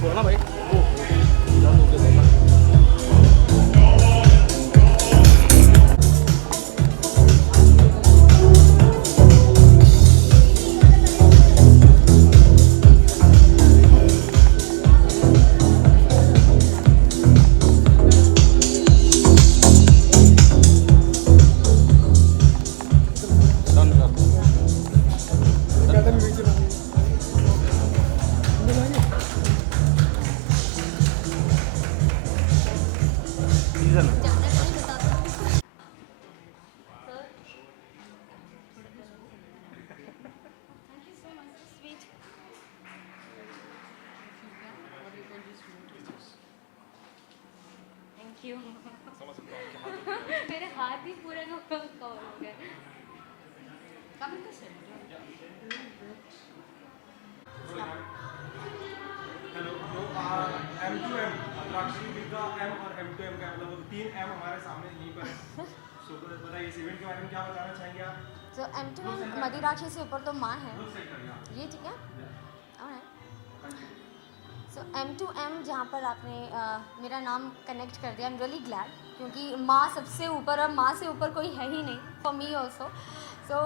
छोड़ना भाई। जान हो गया बाबा। Done season thank you. मेरे हाथ ही पूरे कवर हो गए। हेलो तो M2M द्राक्षी विद M और M2M का मतलब 3M हमारे सामने यहीं पर है। सो बताइए इस इवेंट के बारे में क्या बताना चाहेंगे आप? तो M2M मदिराक्षी से ऊपर तो माँ है, ये ठीक है। सो M2M जहाँ पर आपने मेरा नाम कनेक्ट कर दिया, आई एम रियली ग्लैड, क्योंकि माँ सबसे ऊपर और माँ से ऊपर कोई है ही नहीं फॉर मी ऑल्सो। सो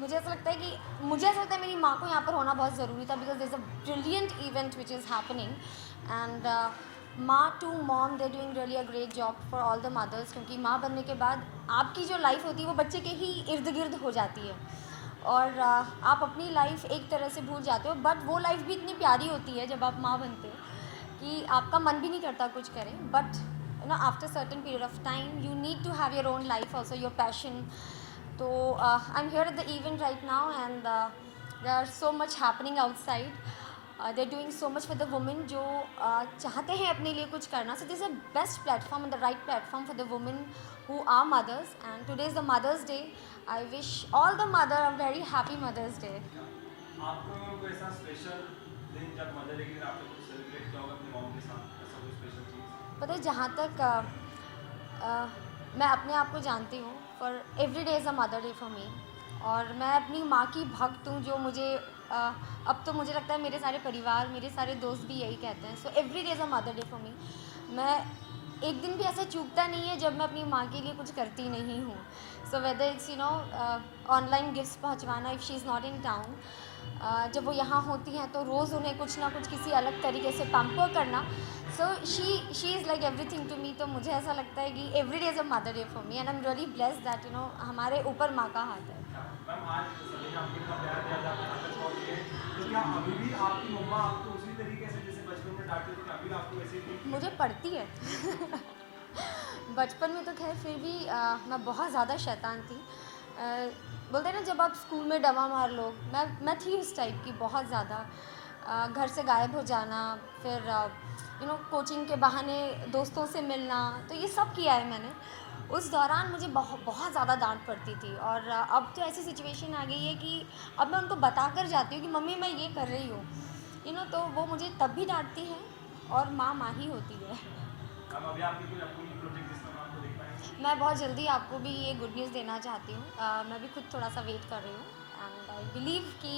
मुझे ऐसा लगता है मेरी माँ को यहाँ पर होना बहुत ज़रूरी था, because this a brilliant event which is happening and Maa to Mom they doing really a great job for all the mothers, क्योंकि माँ बनने के बाद आपकी जो लाइफ होती है वो बच्चे के ही इर्द गिर्द हो जाती है और आप अपनी लाइफ एक तरह से भूल जाते हो, बट वो लाइफ भी इतनी प्यारी होती है जब आप माँ बनते हो कि आपका मन भी नहीं करता कुछ करें, but you know after certain period of time you need to have your own life also, your passion. तो I am here at the event right now and there are so much happening outside, they are doing so much for the women जो चाहते हैं अपने लिए कुछ करना। So this is a best platform and the right platform for the women who are mothers, and today is the Mother's Day. I wish all the mother a very happy Mother's Day. आपको कोई ऐसा special दिन जब mother day के दिन आपने कुछ celebrate किया होगा अपनी मॉम के साथ, ऐसा कोई स्पेशल चीज़? पता है जहाँ तक मैं अपने आप को जानती हूँ, for every day is a mother day for मी, और मैं अपनी माँ की भक्त हूँ, जो मुझे अब तो मुझे लगता है मेरे सारे परिवार, मेरे सारे दोस्त भी यही कहते हैं। So every day is a mother day for मी। मैं एक दिन भी ऐसा चूकता नहीं है जब मैं अपनी माँ के लिए कुछ करती नहीं हूँ। So whether it's you know online gifts पहुँचवाना if she is not in town, जब वो यहाँ होती हैं तो रोज़ उन्हें कुछ ना कुछ किसी अलग तरीके से पैम्पर करना। So she is like everything to me. तो मुझे ऐसा लगता है कि every day is a mother day for me and I am really blessed that you know हमारे ऊपर माँ का हाथ है। मैम आज सभी ने आपको इतना प्यार दिया, आपने आदत छोड़ दी है, तो क्या अभी भी आपकी मम्मा आपको उसी तरीके से जैसे बचपन में डांटती थी, अभी आपको वैसे ही ट्रीट? मुझे पड़ती है बचपन में तो खैर फिर भी मैं बहुत ज़्यादा शैतान थी। बोलते हैं ना जब आप स्कूल में डवा मार लो, मैं थी उस टाइप की बहुत ज़्यादा। घर से गायब हो जाना, फिर यू नो कोचिंग के बहाने दोस्तों से मिलना, तो ये सब किया है मैंने। उस दौरान मुझे बहुत ज़्यादा डांट पड़ती थी, और अब तो ऐसी सिचुएशन आ गई है कि अब मैं उनको बता कर जाती हूँ कि मम्मी मैं ये कर रही हूँ, यू नो, तो वो मुझे तब भी डांटती हैं और माँ माँ ही होती है। मैम अभी आपकी कोई अपनी प्रोजेक्ट जिसमें हम आपको देख पाएंगे? मैं बहुत जल्दी आपको भी ये गुड न्यूज़ देना चाहती हूँ। मैं भी खुद थोड़ा सा वेट कर रही हूँ एंड आई बिलीव कि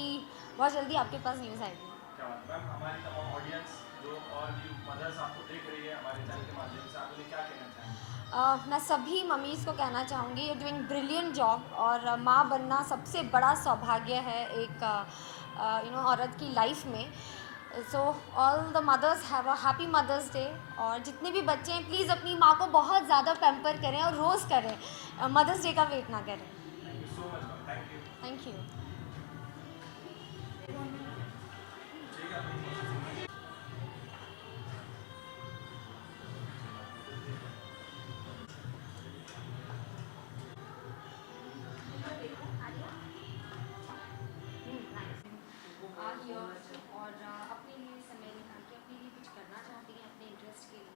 बहुत जल्दी आपके पास न्यूज़ आएगी। क्या बात मैम, हमारी तमाम ऑडियंस जो और भी मदर्स आपको देख रही है हमारे चैनल के माध्यम से, आप उन्हें क्या कहना चाहेंगे? मैं सभी मम्मीज़ को कहना चाहूँगी, यू डूइंग ब्रिलियंट जॉब, और माँ बनना सबसे बड़ा सौभाग्य है एक यू नो औरत की लाइफ में। So all the mothers have a happy mother's day, और जितने भी बच्चे हैं प्लीज़ अपनी माँ को बहुत ज़्यादा पैम्पर करें और रोज़ करें, मदर्स डे का वेट ना करें। Thank you so much ma'am, thank you. Thank you. और अपने लिए समय निकाल के अपने लिए कुछ करना चाहती हैं अपने इंटरेस्ट के लिए।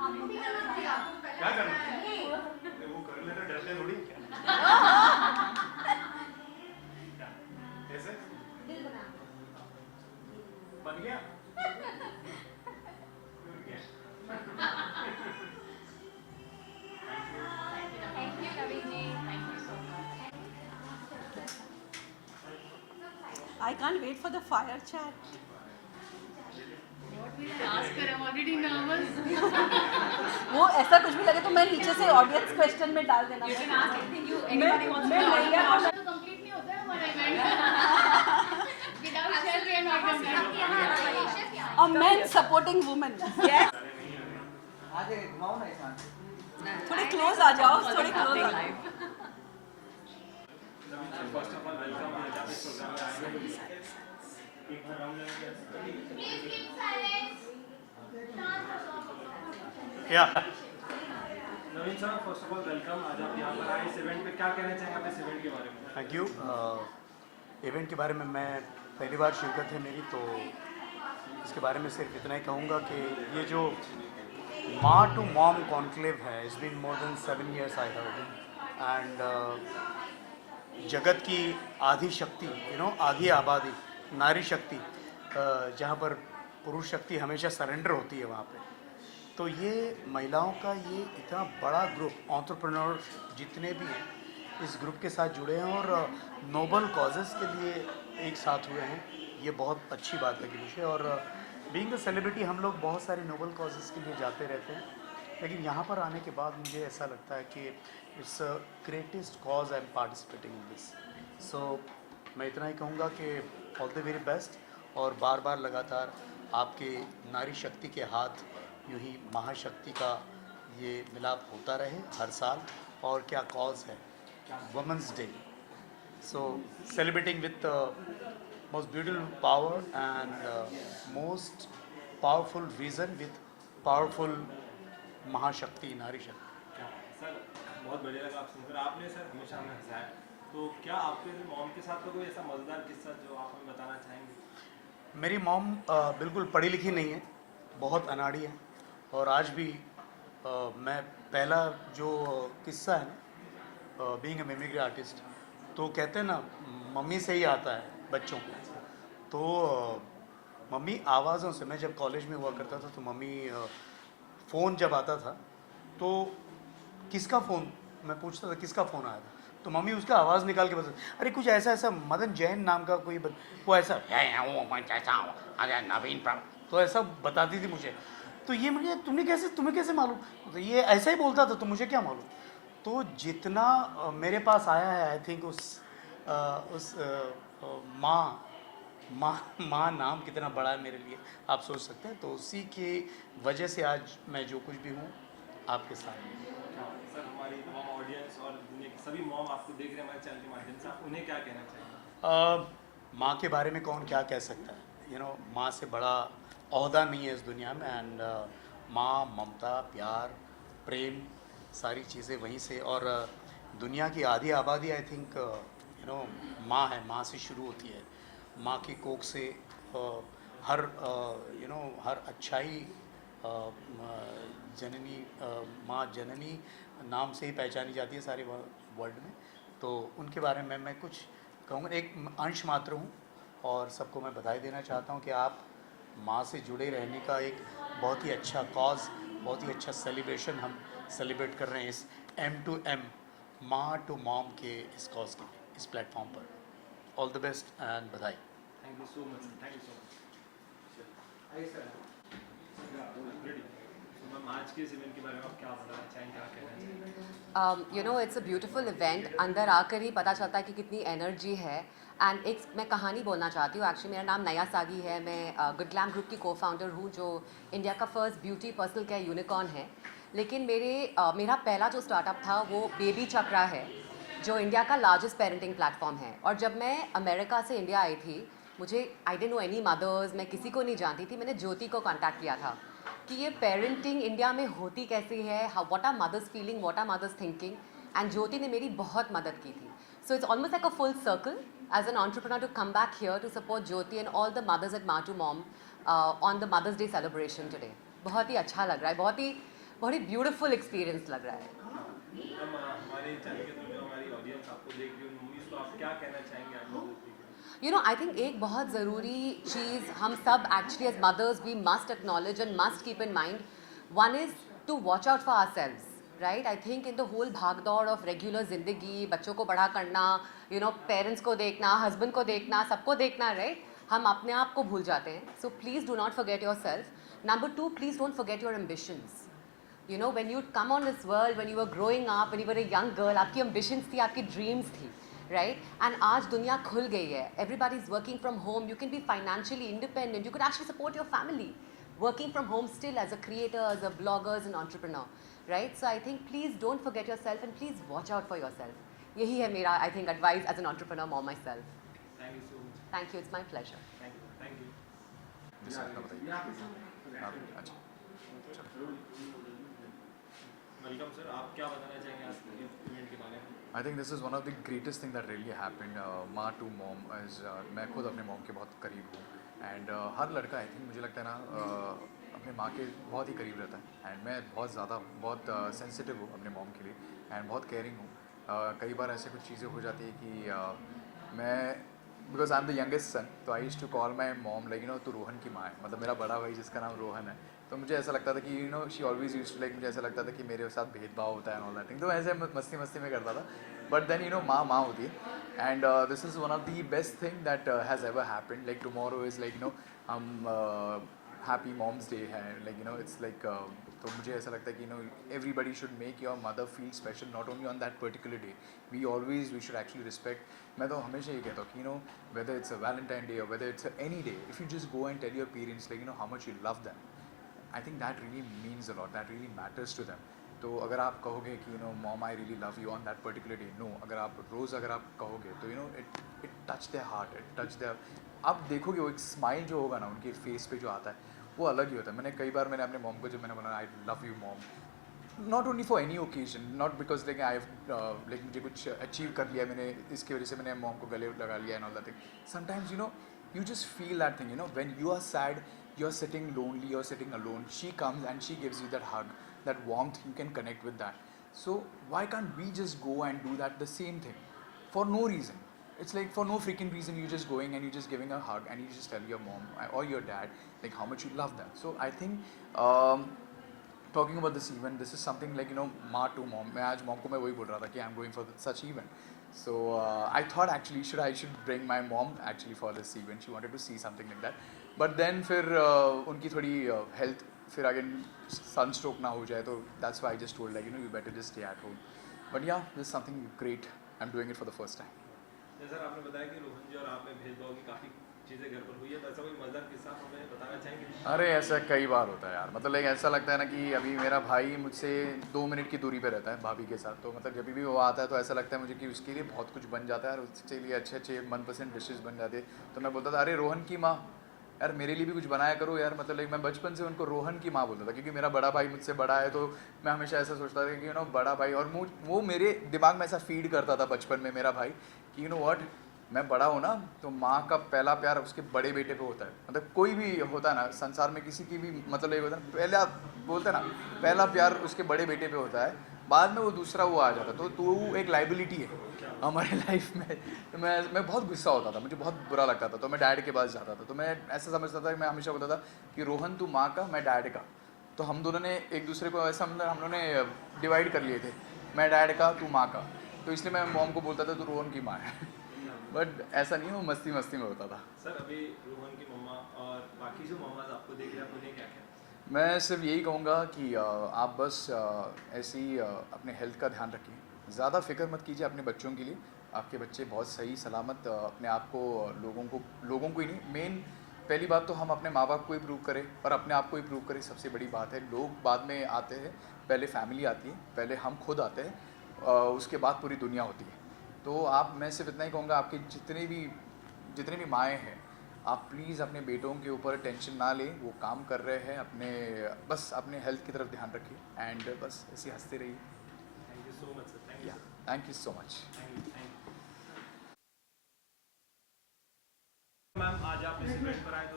क्या करना है? वो कर लेते डरते थोड़ी क्या? ऐसे बन गया? I can't wait for the fire chat. Ask her, I'm already nervous. वो ऐसा कुछ भी लगे तो मैं नीचे से ऑडियंस क्वेश्चन में डाल देना. You can ask anything you मैं anybody wants to मैं ask. नैया तो complete नहीं होता है हमारा event. Without chef we are not complete. a man supporting woman. Yes. थोड़े क्लोज आ जाओ, थोड़े क्लोज आ जाओ. फर्स्ट ऑफ ऑल वेलकम आज आप इस प्रोग्राम में आए हैं. एक बार राउंड या Naveen sir, first of all welcome. आज आप यहाँ पर आए इस इवेंट पे, क्या कहना चाहेंगे आप इस इवेंट के बारे में? Thank you. इवेंट के बारे में मैं पहली बार शिरकत है मेरी, तो इसके बारे में सिर्फ इतना ही कहूँगा कि ये जो माँ टू मॉम कॉन्क्लेव है, it's been more than 7 years I heard. And जगत की आधी शक्ति, आधी आबादी, नारी शक्ति, जहाँ पर पुरुष शक्ति हमेशा सरेंडर होती है वहाँ पे, तो ये महिलाओं का ये इतना बड़ा ग्रुप, एंटरप्रेन्योर जितने भी हैं इस ग्रुप के साथ जुड़े हैं और नोबल कॉजेज़ के लिए एक साथ हुए हैं. ये बहुत अच्छी बात लगी मुझे. और बीइंग द सेलिब्रिटी हम लोग बहुत सारे नोबल कॉजेज़ के लिए जाते रहते हैं, लेकिन यहाँ पर आने के बाद मुझे ऐसा लगता है कि it's greatest cause I am participating in this. So मैं इतना ही कहूँगा कि ऑल द वेरी बेस्ट, और बार बार लगातार आपके नारी शक्ति के हाथ यूँ ही महाशक्ति का ये मिलाप होता रहे हर साल. और क्या कॉज है, women's day. So celebrating with most beautiful power and most powerful reason with powerful महाशक्ति, नारी शक्ति. सर बहुत बढ़िया लगा आप सुनकर. आपने सर हमेशा हमें हंसाया, तो क्या आपके मॉम के साथ तो कोई ऐसा मज़ेदार किस्सा जो आप हमें बताना चाहेंगे? मेरी मॉम बिल्कुल पढ़ी लिखी नहीं है, बहुत अनाड़ी है. और आज भी मैं पहला जो किस्सा है ना, बीइंग ए मिमिक्री आर्टिस्ट, तो कहते हैं ना मम्मी से ही आता है बच्चों को. तो मम्मी आवाज़ों से, मैं जब कॉलेज में हुआ करता था तो मम्मी फ़ोन जब आता था तो किसका फ़ोन, मैं पूछता था किसका फ़ोन आया था, तो मम्मी उसका आवाज़ निकाल के बता, अरे कुछ ऐसा ऐसा मदन जैन नाम का कोई वो ऐसा है नवीन, तो ऐसा बताती थी मुझे. तो ये मुझे तुम्हें कैसे मालूम, तो ये ऐसा ही बोलता था, तो मुझे क्या मालूम. तो जितना मेरे पास आया है, आई थिंक उस माँ नाम कितना बड़ा है मेरे लिए, आप सोच सकते हैं. तो उसी की वजह से आज मैं जो कुछ भी हूँ आपके साथ. सर हमारी तमाम ऑडियंस और दुनिया के सभी मॉम आपको देख रहे हैं हमारे चैनल के माध्यम से, आप उन्हें क्या कहना चाहेंगे? माँ के बारे में कौन क्या कह सकता है. माँ से बड़ा ओहदा नहीं है इस दुनिया में. एंड माँ, ममता, प्यार, प्रेम, सारी चीज़ें वहीं से. और दुनिया की आधी आबादी आई थिंक माँ है, माँ से शुरू होती है. माँ की कोख से हर हर अच्छाई जननी, माँ जननी नाम से ही पहचानी जाती है सारे वर्ल्ड में. तो उनके बारे में मैं कुछ कहूँगा, एक अंश मात्र हूँ. और सबको मैं बधाई देना चाहता हूँ कि आप माँ से जुड़े रहने का एक बहुत ही अच्छा कॉज, बहुत ही अच्छा सेलिब्रेशन हम सेलिब्रेट कर रहे हैं इस M2M, माँ टू मॉम के इस कॉज के, इस प्लेटफॉर्म पर. ऑल द बेस्ट एंड बधाई. Thank you so much sir, thank you so much. Ma'am आज के इस इवेंट के बारे में आप क्या बताना चाहेंगे, क्या कहना चाहेंगे? It's a beautiful event. अंदर आकर ही पता चलता है कि कितनी एनर्जी है. एंड एक मैं कहानी बोलना चाहती हूँ. एक्चुअली मेरा नाम नया सागी है. मैं गुड ग्लैम ग्रुप की को फाउंडर हूँ, जो इंडिया का first beauty personal care unicorn है. लेकिन मेरा पहला जो स्टार्टअप था वो बेबी चक्रा है, जो इंडिया का लार्जेस्ट पेरेंटिंग प्लेटफॉर्म है. और जब मैं अमेरिका से इंडिया आई थी, मुझे आई डेंट नो एनी मदर्स, मैं किसी को नहीं जानती थी. मैंने ज्योति को कांटेक्ट किया था कि ये पेरेंटिंग इंडिया में होती कैसी है, what are mothers feeling, what are mothers thinking. And Jyoti ने मेरी बहुत मदद की थी. So it's almost like a full circle as an entrepreneur to come back here to support Jyoti and all the mothers at Maa to Mom on the Mother's Day celebration today. बहुत ही अच्छा लग रहा है, बहुत ही बहुत ही ब्यूटीफुल एक्सपीरियंस लग रहा है। हम हमारे चैनल के थ्रू जो हमारी ऑडियंस आपको देख रही है, उन मूवीज़ को आप क्या कहना चाहेंगे आप लोगों को? You know, I think एक बहुत ज़रूरी चीज़ हम सब actually as mothers we must acknowledge and must keep in mind. One is to watch out for ourselves, right? I think in the whole भाग दौड़ of regular ज़िंदगी, बच्चों को बड़ा करना, you know, parents को देखना, husband को देखना, सबको देखना, right? हम अपने आप को भूल जाते हैं. So please do not forget yourself. Number two, please don't forget your ambitions. You know, when you come on this world, when you were growing up, when you were a young girl, आपकी ambitions थी, आपकी dreams थी. Right? And आज दुनिया खुल गई है. Everybody is working from home. You can be financially independent. You could actually support your family. Working from home still as a creator, as a blogger, as an entrepreneur. Right? So I think please don't forget yourself and please watch out for yourself. यही है मेरा I think advice as an entrepreneur mom myself. Thank you so much. Thank you. It's my pleasure. Thank you. Thank you. अच्छा welcome sir, आप क्या बताना चाहेंगे आज के इवेंट के बारे में? I think this is one of the greatest thing that really happened. माँ to mom is मैं खुद अपने मॉम के बहुत करीब हूँ एंड हर लड़का आई थिंक मुझे लगता है ना अपने माँ के बहुत ही करीब रहता है एंड मैं बहुत ज़्यादा बहुत सेंसिटिव हूँ अपने मॉम के लिए एंड बहुत केयरिंग हूँ. कई बार ऐसे कुछ चीज़ें हो जाती है कि मैं because I am the youngest son तो I used to call my mom like you know तो रोहन की माँ है, मतलब मेरा बड़ा भाई जिसका नाम रोहन है. तो मुझे ऐसा लगता था कि you know she always used to like मुझे ऐसा लगता था कि मेरे साथ भेदभाव होता है ऑल दैट थिंग, तो ऐसे मस्ती मस्ती में करता था. बट देन यू नो माँ होती है and this is one of the best thing that has ever happened. Like tomorrow is like you know हम हैप्पी मॉम्स डे है like you know it's like तो मुझे ऐसा लगता है कि you know everybody should make your mother feel special not only on that particular day. We should actually respect. मैं तो हमेशा ये कहता हूँ कि you know whether it's a Valentine day और whether it's any day if you just go and tell your parents like you know how much you love them, I think that really means a lot, that really matters to them. तो अगर आप कहोगे कि you know mom I really love you on that particular day, no, अगर आप रोज़ अगर आप कहोगे तो you know it touch their heart, it touch their. आप देखोगे वो एक स्माइल जो होगा ना उनके फेस पे जो आता है वो अलग ही होता है. मैंने कई बार मैंने अपने मॉम को जब मैंने बोला I love you mom, not only for any occasion, not because like I like मुझे कुछ अचीव कर लिया मैंने, इसकी वजह से मैंने मॉम को गले लगा लिया and all that thing. Sometimes you know you just feel that thing, you know, when you are sad, you're sitting lonely, you're sitting alone, she comes and she gives you that hug, that warmth, you can connect with that. So why can't we just go and do that the same thing for no reason? It's like for no freaking reason you're just going and you're just giving a hug and you just tell your mom or your dad like how much you love them. So I think talking about this event, this is something like you know ma to mom. मैं आज mom को मैं वही बोल रहा था कि I'm going for such event. So I thought actually I should bring my mom actually for this event. She wanted to see something like that. But then फिर उनकी थोड़ी health फिर again sunstroke ना हो जाए तो that's why I just told like you know you better just stay at home. But yeah, this is something great. I'm doing it for the first time. जैसा आपने बताया कि रोहन जी और आप में भेदभाव की काफ़ी चीज़ें घर पर हुई है, तो ऐसा कोई मज़ेदार किस्सा आप हमें बताना चाहेंगे? अरे ऐसा कई बार होता है यार, मतलब लाइक ऐसा लगता है ना कि अभी मेरा भाई मुझसे 2 मिनट की दूरी पे रहता है भाभी के साथ, तो मतलब जब भी वो आता है तो ऐसा लगता है मुझे कि उसके लिए बहुत कुछ बन जाता है और उसके लिए अच्छे अच्छे मनपसंद डिशेस बन जाते हैं. तो मैं बोलता था अरे रोहन की माँ यार मेरे लिए भी कुछ बनाया करो यार, मतलब लाइक मैं बचपन से उनको रोहन की माँ बोलता था क्योंकि मेरा बड़ा भाई मुझसे बड़ा है. तो मैं हमेशा ऐसा सोचता था कि यू नो बड़ा भाई, और वो मेरे दिमाग में ऐसा फीड करता था बचपन में मेरा भाई कि यू नो व्हाट, मैं बड़ा हूँ ना तो माँ का पहला प्यार उसके बड़े बेटे पे होता है. मतलब कोई भी होता है ना संसार में किसी की भी मतलब ये होता है ना, पहला बोलते हैं ना पहला प्यार उसके बड़े बेटे पे होता है, बाद में वो दूसरा वो आ जाता है. तो तू एक लाइबिलिटी है हमारे लाइफ में. तो मैं बहुत गुस्सा होता था, मुझे बहुत बुरा लगता था, तो मैं डैड के पास जाता था. तो मैं ऐसा समझता था कि मैं हमेशा बोलता था कि रोहन तू माँ का, मैं डैड का. तो हम दोनों ने एक दूसरे को ऐसा हम लोगों ने डिवाइड कर लिए थे, मैं डैड का तू माँ का. तो इसलिए मैं मॉम को बोलता था तू रोहन की माँ है. बट ऐसा नहीं, वो मस्ती मस्ती में होता था. सर अभी रोहन की मम्मा और बाकी जो मम्माज आपको देख रहे हैं उन्हें क्या कहना? मैं सिर्फ यही कहूँगा कि आप बस ऐसे ही अपने हेल्थ का ध्यान रखिए, ज़्यादा फिक्र मत कीजिए अपने बच्चों के लिए. आपके बच्चे बहुत सही सलामत अपने आप को लोगों को ही नहीं, मेन पहली बात तो हम अपने माँ बाप को ही प्रूव करें और अपने आप को ही प्रूव करें, सबसे बड़ी बात है. लोग बाद में आते हैं, पहले फैमिली आती है, पहले हम खुद आते हैं, उसके बाद पूरी दुनिया होती है. तो मैं सिर्फ इतना ही कहूँगा, आपके जितने भी माएँ हैं, आप प्लीज़ अपने बेटों के ऊपर टेंशन ना लें. वो काम कर रहे हैं, बस अपने हेल्थ की तरफ ध्यान रखिए एंड बस ऐसे हंसते रहिए. Thank you so much sir. Thank you. Thank you so much. Ma'am आज आप इस इवेंट पर आए तो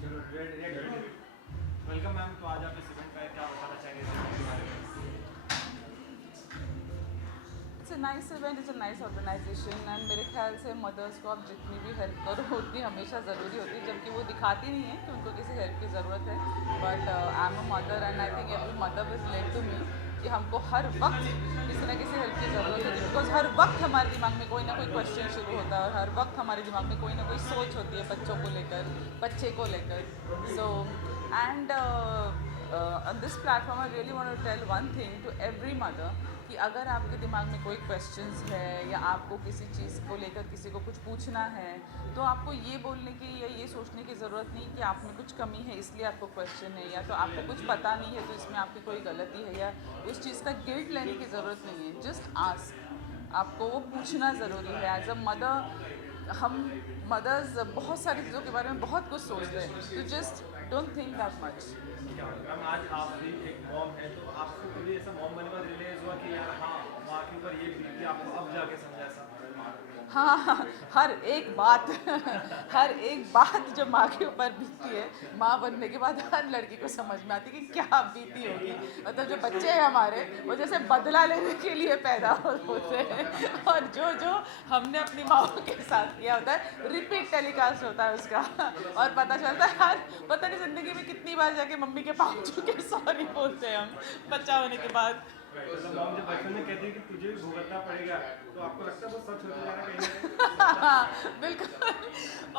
चलो वेलकम मैम, तो आज आप इस इवेंट का क्या बताना चाहेंगे इस event के बारे में? It's a nice event, it's a nice organisation and मेरे ख्याल से मदर्स को आप जितनी भी हेल्प करो उतनी हमेशा ज़रूरी होती है, जबकि वो दिखाती नहीं है कि उनको किसी हेल्प की ज़रूरत है। But I am a mother and I think every mother is late to me कि हमको हर वक्त किसी न किसी हेल्प की ज़रूरत होती है, बिकॉज हर वक्त हमारे दिमाग में कोई ना कोई क्वेश्चन शुरू होता है और हर वक्त हमारे दिमाग में कोई ना कोई सोच होती है बच्चों को लेकर, बच्चे को लेकर। So and on this platform I really want to tell one thing to every mother कि अगर आपके दिमाग में कोई क्वेश्चंस है या आपको किसी चीज़ को लेकर किसी को कुछ पूछना है, तो आपको ये बोलने की या ये सोचने की ज़रूरत नहीं कि आप में कुछ कमी है इसलिए आपको क्वेश्चन है, या तो आपको कुछ पता नहीं है तो इसमें आपकी कोई गलती है, या उस चीज़ का गिल्ट लेने की ज़रूरत नहीं है। जस्ट आस्क, आपको वो पूछना ज़रूरी है। एज अ मदर हम मदर्स बहुत सारी चीज़ों के बारे में बहुत कुछ सोचते हैं, तो just don't think that much. Ma'am आज आप भी एक मॉम है, तो आपको कभी ऐसा मॉम बनने के बाद रियलाइज हुआ कि यार हाँ माँ के ऊपर ये बीती, आपको अब जाके समझा ऐसा? हाँ, हर एक बात हर एक बात जो माँ के ऊपर बीती है, माँ बनने के बाद हर लड़की को समझ में आती है कि क्या बीती होगी। मतलब जो बच्चे हैं हमारे, वो जैसे बदला लेने के लिए पैदा होते हैं, और जो जो हमने अपनी माँ के साथ किया होता है रिपीट टेलीकास्ट होता है उसका, और पता चलता है हर पता नहीं ज़िंदगी में कितनी बार जाके मम्मी के पाँव छू के सॉरी बोलते हैं हम बच्चा होने के बाद। मतलब मॉम जब बचपन में कहती है कि तुझे भी भुगतना पड़ेगा, तो आपको लगता है वो सच होता जा रहा है कहीं ना कहीं? बिल्कुल।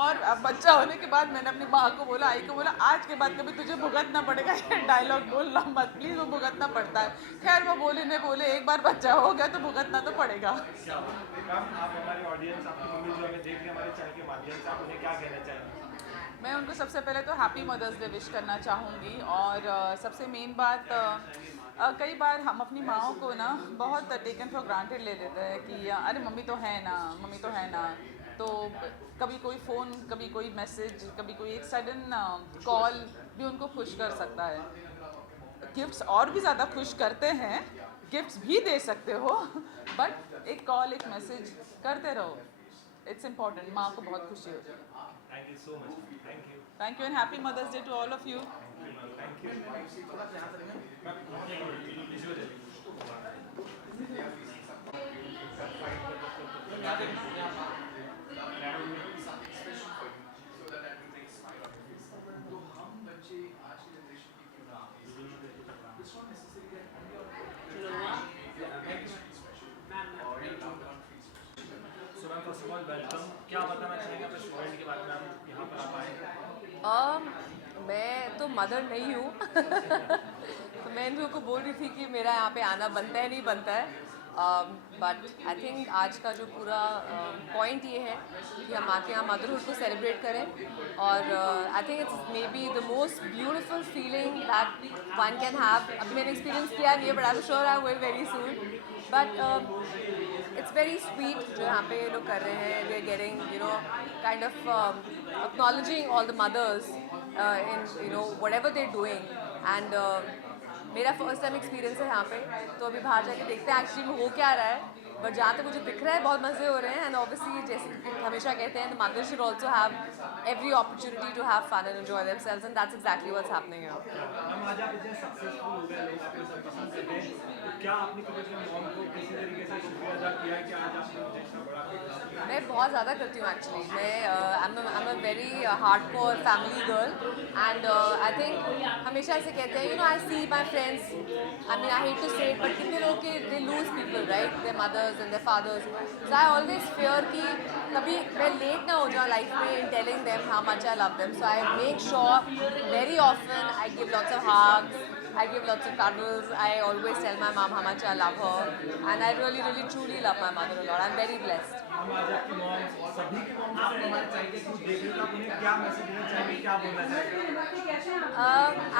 और अब बच्चा होने के बाद मैंने अपनी माँ को बोला, आई को बोला, आज के बाद कभी तुझे भुगतना पड़ेगा ये डायलॉग बोलना मत प्लीज़, वो भुगतना पड़ता है। खैर वो बोले नहीं बोले, एक बार बच्चा हो गया तो भुगतना तो पड़ेगा। क्या मैम आप हमारे ऑडियंस, आपकी मम्मी जो हमें देख रही है हमारे चैनल के माध्यम से, आप उन्हें क्या कहना चाहेंगे? मैं उनको सबसे पहले तो हैप्पी मदर्स डे विश करना चाहूँगी, और सबसे मेन बात कई बार हम अपनी माँओं को ना बहुत टेकन फॉर ग्रांटेड ले लेते हैं कि अरे मम्मी तो है ना, मम्मी तो है ना। तो कभी कोई फ़ोन, कभी कोई मैसेज, कभी कोई एक सडन कॉल भी उनको खुश कर सकता है। गिफ्ट्स और भी ज़्यादा खुश करते हैं, गिफ्ट्स भी दे सकते हो, बट एक कॉल, एक मैसेज करते रहो, इट्स इम्पॉर्टेंट। माँ को बहुत खुशी होती है। Thank you so much, thank you. Thank you and happy mother's day to all of you. Thank you. So ma'am first of all welcome, क्या बताना चाहेंगे अपने स्टूडेंट के बारे में, आप यहाँ पर आप आए? मैं तो मदर नहीं हूँ तो मैं इन लोगों को बोल रही थी कि मेरा यहाँ पे आना बनता है नहीं बनता है, बट आई थिंक आज का जो पूरा पॉइंट ये है कि हम आके यहाँ मदरहुड को सेलिब्रेट करें, और I think it's maybe the most beautiful feeling that one can have. अभी मैंने एक्सपीरियंस किया नहीं है, but I am sure I will very soon. But it's very sweet जो यहाँ पे लोग कर रहे हैं, we are getting you know kind of acknowledging all the mothers in you know whatever they're doing, and मेरा फर्स्ट टाइम एक्सपीरियंस है यहाँ पे, तो अभी बाहर जाके देखते हैं एक्चुअली में हो क्या रहा है, बट जहाँ तक मुझे दिख रहा है बहुत मज़े हो रहे हैं। एंड ऑब्वियसली जैसे कि हमेशा कहते हैं, the mother should also have every opportunity to have fun and enjoy themselves, and that's exactly what's happening here. Ma'am आज आप इतने सक्सेसफुल हो गए, लोग आपको सब पसंद करते हैं, तो क्या आपने कभी अपने मॉम को किसी तरीके से शुक्रिया अदा किया है कि आज आपने मुझे इतना बड़ा गिफ्ट? मैं बहुत ज़्यादा करती हूँ एक्चुअली। मैं I am a very hardcore family girl, and I think हमेशा ऐसे कहते हैं, you know I see my friends, I mean I hate to say it, but कितने लोग के they lose people right, their mothers and their fathers. So I always fear कि कभी मैं लेट ना हो जाऊँ लाइफ में in telling them how much I love them. So I make sure very often I give lots of hugs, I give lots of cuddles. I always tell my mom how much I love her, and I really, really, truly love my mother a lot. I'm very blessed. हम आज आपकी mom, सभी की mom आपको हमारे channel के through देख रहे हो, तो आप उन्हें क्या मैसेज देना चाहेंगे, क्या बोलना चाहेंगे?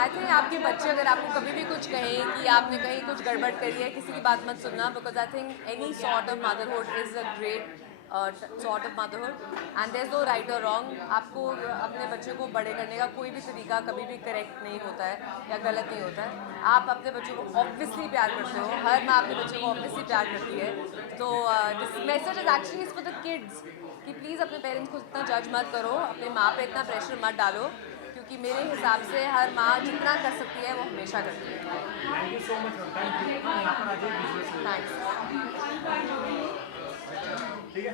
आई थिंक आपके बच्चे अगर आपको कभी भी कुछ कहें कि आपने कहीं कुछ गड़बड़ करी है, किसी की बात मत सुनना, because I think any sort of motherhood is a great sort of motherhood, and there is no right और रॉन्ग। आपको अपने बच्चे को बड़े करने का कोई भी तरीका कभी भी करेक्ट नहीं होता है या गलत नहीं होता है। आप अपने बच्चों को ऑब्वियसली प्यार करते हो, हर माँ अपने बच्चों को ऑब्वियसली प्यार करती है। तो this message is actually is for the kids कि प्लीज़ अपने पेरेंट्स को इतना जज मत करो, अपनी माँ पे इतना प्रेशर मत डालो, कि मेरे हिसाब से हर माँ जितना कर सकती है वो हमेशा करती है। Thank you so much, thank you. यहाँ पर आ जाइए विजुअल्स में। थैंक्स। ठीक है।